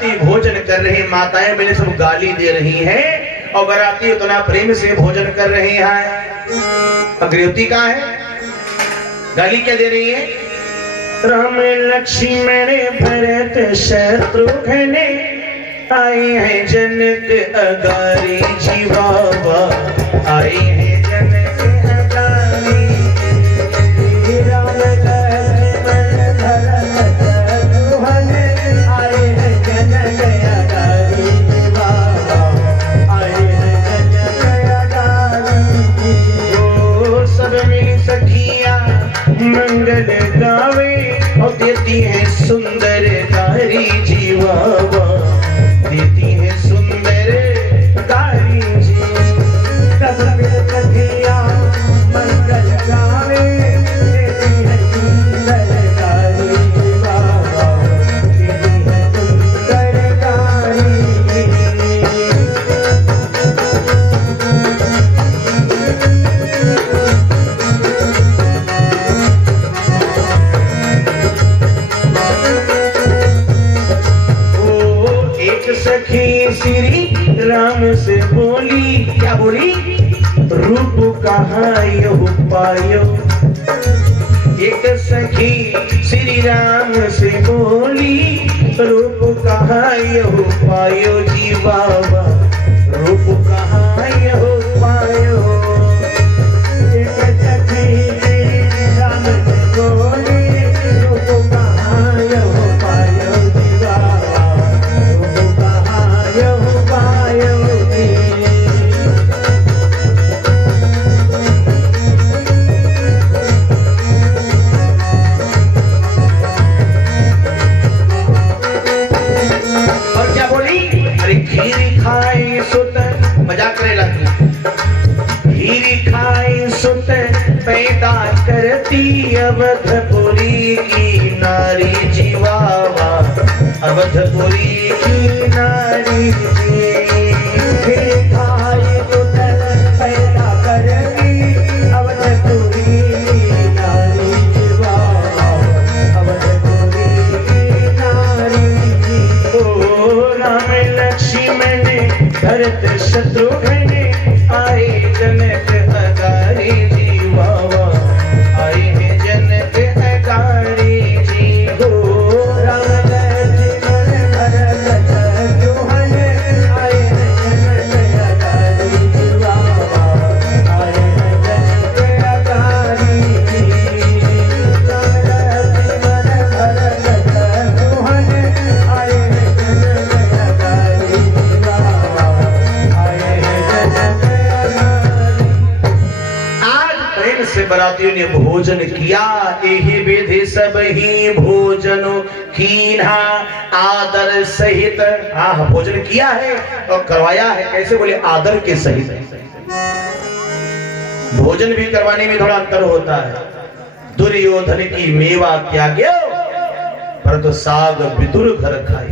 बराती भोजन कर रहे, माताएं मैंने सब गाली दे रही हैं और बराती उतना प्रेम से भोजन कर रहे हैं। अग्रवती कहाँ है? गाली क्या दे रही है? राम लक्ष्मण भरत शत्रुघ्न आए हैं जनक अगारी जीवावा, आए हैं जनक अगारी। राम लक्ष्मण भरत शत्रुघ्न आए हैं जनक अगारी जीवावा, आए हैं जनक अगारी। ओ सब मिल सखिया मंगल गावे और देती है सुंदर गारी जीवावा, देती है सुंदर गारी जी। सब मिल सखिया मंगल गावे देती है सुंदर गारी जीवावा, देती है सुंदर गारी। सखी श्री राम से बोली, क्या बोली? रूप कहाँ यह पायो। एक सखी श्री राम से बोली, रूप कहाँ यह पायो जीवावा, रूप कहाँ यह पायो। एक सखी श्री राम से बोली, रूप कहाँ यह पायो जीवावा, पैदा करती अवधपुरी की नारी जीवावा, अवधपुरी की नारी पैदा करती अवधपुरी की नारी जीवावा, अवधपुरी की नारी। ओ राम लक्ष्मण भरत शत्रुघ्न आए जनक अगारी जीवावा, आए हैं जनक अगारी जी। हो राम लक्ष्मण भरत शत्रुघ्न आए हैं जनक अगारी जीवावा, आए हैं जनक अगारी जी। राम लक्ष्मण भरत शत्रुघ्न आए हैं जनक अगारी जीवावा, आए हैं जनक। से बरातियों ने भोजन किया, एहि विधि सब ही भोजन कीन्हा आदर सहित। हाँ भोजन किया है और करवाया है, कैसे बोले? आदर के सहित। भोजन भी करवाने में थोड़ा अंतर होता है। दुर्योधन की मेवा त्याग्यो परंतु साग विदुर घर खाई।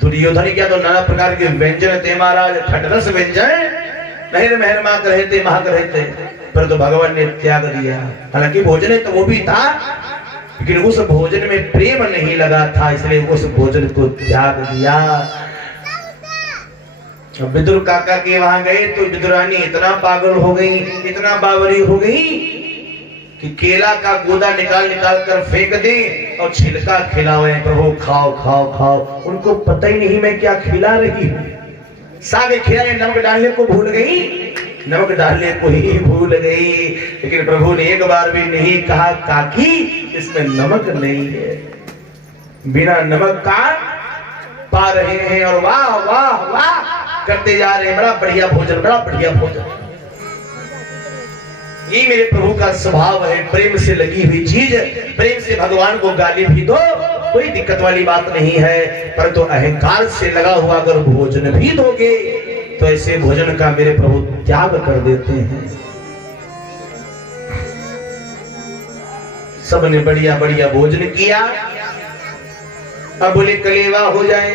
दुर्योधन क्या तो नाना प्रकार के व्यंजन थे महाराज, खटरस व्यंजन महर महर मां रहे थे, महक रहे थे, परंतु भगवान ने त्याग दिया। हालांकि भोजन तो वो भी था, लेकिन उस भोजन में प्रेम नहीं लगा था, इसलिए उस भोजन को त्याग दिया। विदुर काका के वहां गए तो विदुरानी इतना पागल हो गई, इतना बावरी हो गई कि केला का गूदा निकाल निकाल कर फेंक दे और छिलका खिलावे, प्रभु खाओ खाओ खाओ। उनको पता ही नहीं मैं क्या खिला रही हूँ। साग खिलाए, नमक डालने को भूल गई, नमक डालने को ही भूल गई। लेकिन प्रभु ने एक बार भी नहीं कहा काकी इसमें नमक नहीं है, बिना नमक का पा रहे हैं और वाह वाह वाह करते जा रहे हैं। बड़ा बढ़िया भोजन, बड़ा बढ़िया भोजन। ये मेरे प्रभु का स्वभाव है, प्रेम से लगी हुई चीज, प्रेम से भगवान को गाली भी दो, कोई दिक्कत वाली बात नहीं है। परंतु अहंकार से लगा हुआ अगर भोजन भी दोगे तो ऐसे भोजन का मेरे प्रभु त्याग कर देते हैं। सबने बढ़िया बढ़िया भोजन किया। अब बोले कलेवा हो जाए,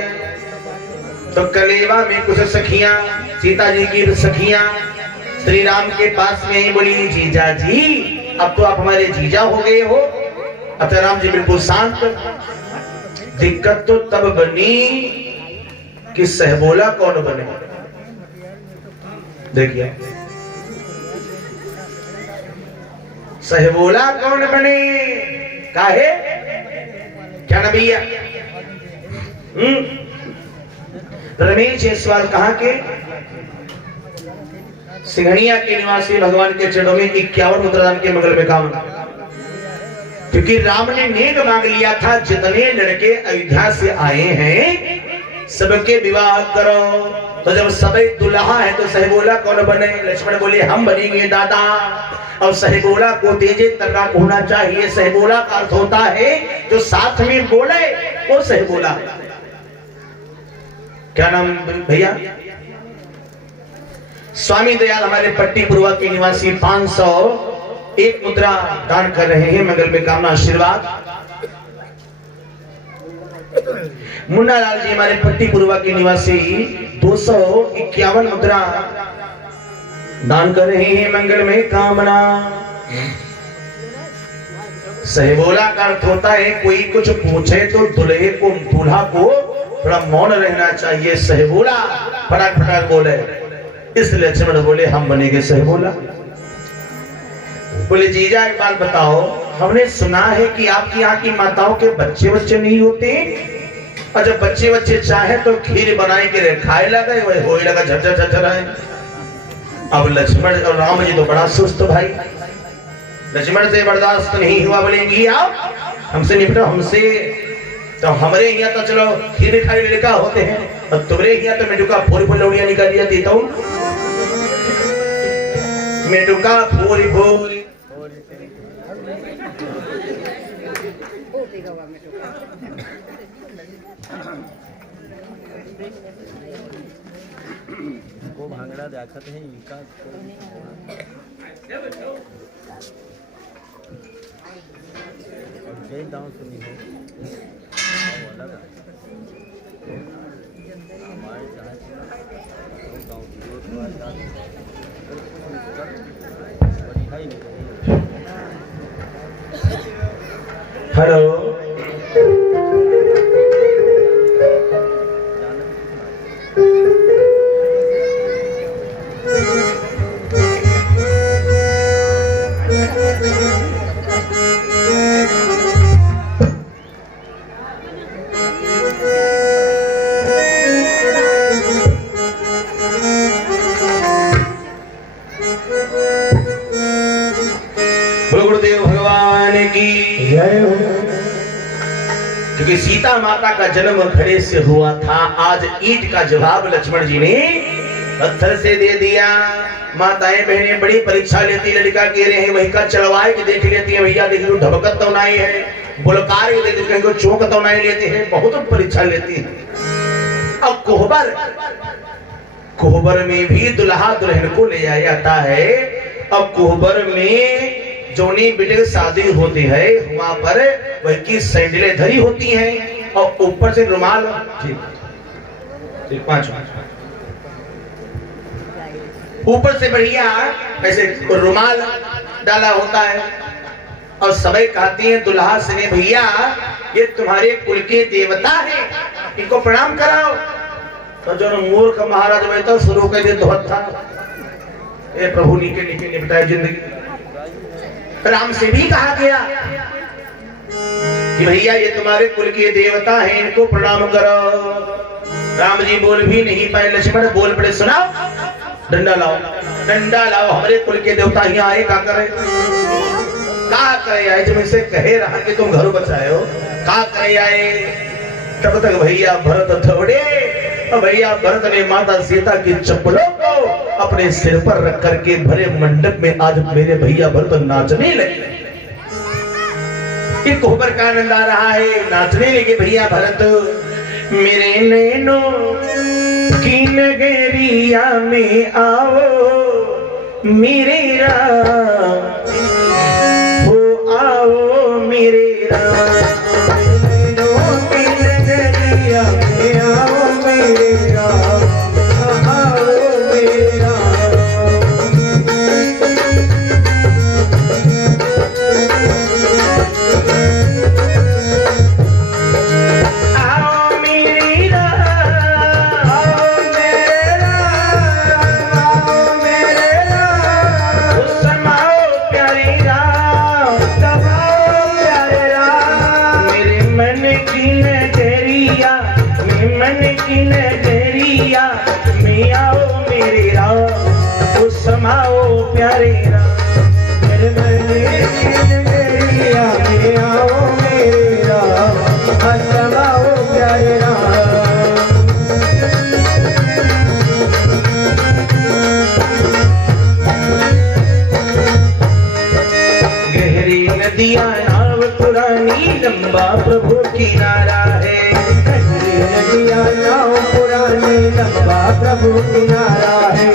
तो कलेवा में कुछ सखियां, सीता जी की सखियां श्री राम के पास में ही बोली जीजा जी अब तो आप हमारे जीजा हो गए हो। अब तो राम जी बिल्कुल शांत, दिक्कत तो तब बनी कि सहबोला कौन बने। देखिए सहबोला कौन बने, काहे क्या ना भैया। रमेश जयसवाल कहां के, सिंघनिया के निवासी भगवान के चरणों में 51 मुद्रादान के मंगल में कामना। क्योंकि राम ने नेक मांग लिया था, जितने लड़के अयोध्या से आए हैं सबके विवाह करो। तो जब सबे दुल्हा है तो सहबोला कौन बने। लक्ष्मण बोले हम बनेंगे दादा। और सहबोला को तेजे तर्राक होना चाहिए। सहबोला का अर्थ होता है जो साथ में बोले वो सहबोला। क्या नाम भैया? स्वामी दयाल हमारे पट्टी पूर्वा के निवासी 501 मुद्रा दान कर रहे हैं, मंगल में कामना आशीर्वाद। मुन्ना लाल जी हमारे पट्टी पूर्वा के निवासी 251 मुद्रा दान कर रहे हैं, मंगल में कामना। सहबोला का अर्थ होता है कोई कुछ पूछे तो दूल्हे को दूल्हा को थोड़ा मौन रहना चाहिए। सहबोला फटाक फटाक बोले, इसलिए लक्ष्मण बोले हम बनेंगे सहबोला। बोले जीजा एक बात बताओ, हमने सुना है कि आपकी यहाँ की माताओं के बच्चे बच्चे नहीं होते, और जब बच्चे बच्चे चाहे तो खीर बनाए के खाए लगे, वही हो लगा झरझर झरझर है। अब लक्ष्मण और राम जी तो बड़ा सुस्त भाई, लक्ष्मण से बर्दाश्त नहीं हुआ। बोले आप हमसे निपटो, हमसे तो हमारे यहाँ तो चलो खीर खाई लड़का होते हैं, और तुम्हारे यहाँ तो मेडुका फोरी फोरी लौड़िया निकाल देता हूँ। मेडुका फोरी फोरी को भांगड़ा देखते हैं इनका जय दांव सुनी हो अलग हमारे गाँव हेलो गुरुदेव भगवान की जय हो। क्योंकि सीता माता का जन्म घड़े से हुआ था, आज ईंट का जवाब लक्ष्मण जी ने पत्थर से दे दिया। माताएं बहनें बड़ी परीक्षा लेती, लड़का कह रहे हैं वही का चलवाए के देख लेती है, भैया देख लो ढबकत तो नहीं है, बुलकार कहीं को चौक तो नहीं लेते हैं, बहुत परीक्षा लेती है। अब कोहबर में भी दुल्हा दुल्हन को ले जाया जाता है। अब कोहबर में जोनी बिटिक शादी होती है, वहां पर वही की सैंडलें धरी होती हैं और ऊपर से रुमाल, पांच ऊपर से बढ़िया ऐसे रुमाल डाला होता है। और सबे कहती हैं दुल्हा से ने भैया ये तुम्हारे कुल के देवता है, इनको प्रणाम कराओ। तो जो मूर्ख महाराज में तो शुरू कर दे धोत था, ए प्रभु नीके नीके निपटाए जिंदगी। राम से भी कहा गया कि भैया ये तुम्हारे कुल के देवता हैं, इनको प्रणाम करो। राम जी बोल भी नहीं पाए, लक्ष्मण बोल पड़े सुनाओ, डंडा लाओ, डंडा लाओ, हमारे कुल के देवता यहाँ आए का करे, का करे आए, जब इसे कहे रहा कि तुम घर बचाए हो, का करे आए। तब तक भैया भरत दौड़े, और भैया भरत ने माता सीता की चप्पलों को अपने सिर पर रख करके भरे मंडप में आज मेरे भैया भरत नाचने लगे। एक कोहबर का आनंद आ रहा है, नाचने लगे भैया भरत। मेरे नैनो की नगरिया में आओ मेरे राम, हो आओ मेरे राम, नैनो की नगरिया में आओ मेरे राम, आओ मेरे राम। में आओ मेरे राम, उस समाओ प्यारे राम। मेरे मने की नगरिया में आओ मेरे राम, समाओ प्यारे राम। गहरी नदियां नाव पुरानी, लंबा प्रभु किनारा है। गहरी नदियां नाव पुरानी, लंबा प्रभु किनारा है।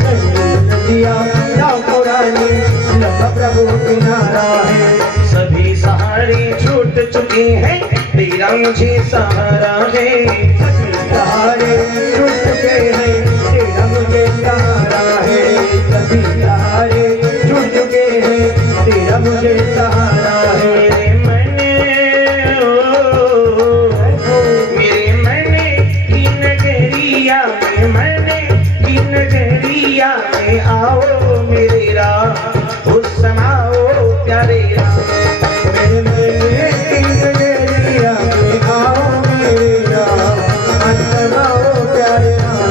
गहरी नदियां नाव पुरानी, लंबा प्रभु किनारा है। सभी सहारे छूट चुके हैं, तेरा मुझे सहारा है। सभी सहारे छूट चुके हैं, तेरा मुझे सहारा है। सभी सहारे छूट चुके हैं, तेरा मुझे सहारा है। मेरे मने की नगरिया में, मने की नगरिया में आओ मेरे राम, उस समाओ प्यारे राम। मेरे मने की नगरिया में आओ मेरे राम, समाओ प्यारे राम।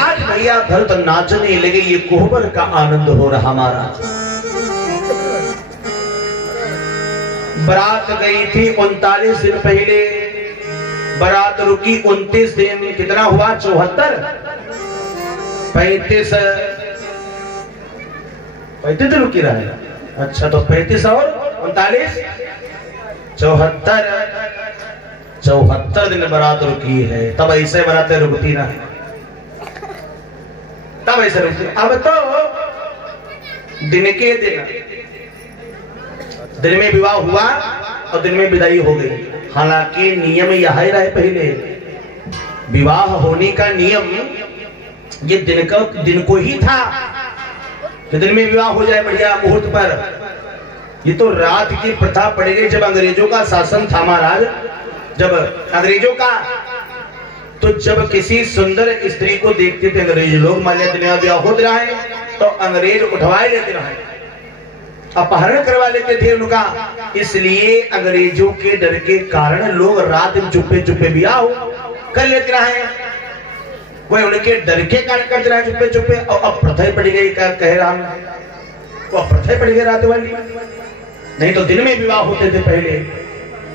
आज भैया भरत नाचने लगे, ये कोहबर का आनंद हो रहा महाराज। बारात गई थी 39 दिन पहले, बारात रुकी 29 दिन, कितना हुआ 74, 35 दिन रुकी रहा है। अच्छा तो 35 और 39 74 दिन बारात रुकी है। तब ऐसे बारातें रुकती ना, तब ऐसे रुकती। अब तो दिन के दिन में विवाह हुआ और दिन में विदाई हो गई। हालांकि नियम यह ही रहे, पहले विवाह होने का नियम ये दिन को ही था कि दिन में विवाह हो जाए बढ़िया मुहूर्त पर। ये तो रात की प्रथा पड़ गई जब अंग्रेजों का शासन था महाराज। जब अंग्रेजों का, तो जब किसी सुंदर स्त्री को देखते थे अंग्रेज लोग, मान लिया दिन में विवाह होते रहे तो अंग्रेज उठवाए लेते रहे, अपहरण करवा लेते थे उनका। इसलिए अंग्रेजों के डर के कारण लोग रात में चुप्पे चुप्पे ब्याह कर लेते रहे। कोई उनके डर के कारण करते रहे चुप्पे चुप्पे। और अब प्रथा पड़ गई, क्या कह रहा हूं, वो प्रथा पड़ गई रात वाली। नहीं तो दिन में विवाह होते थे पहले।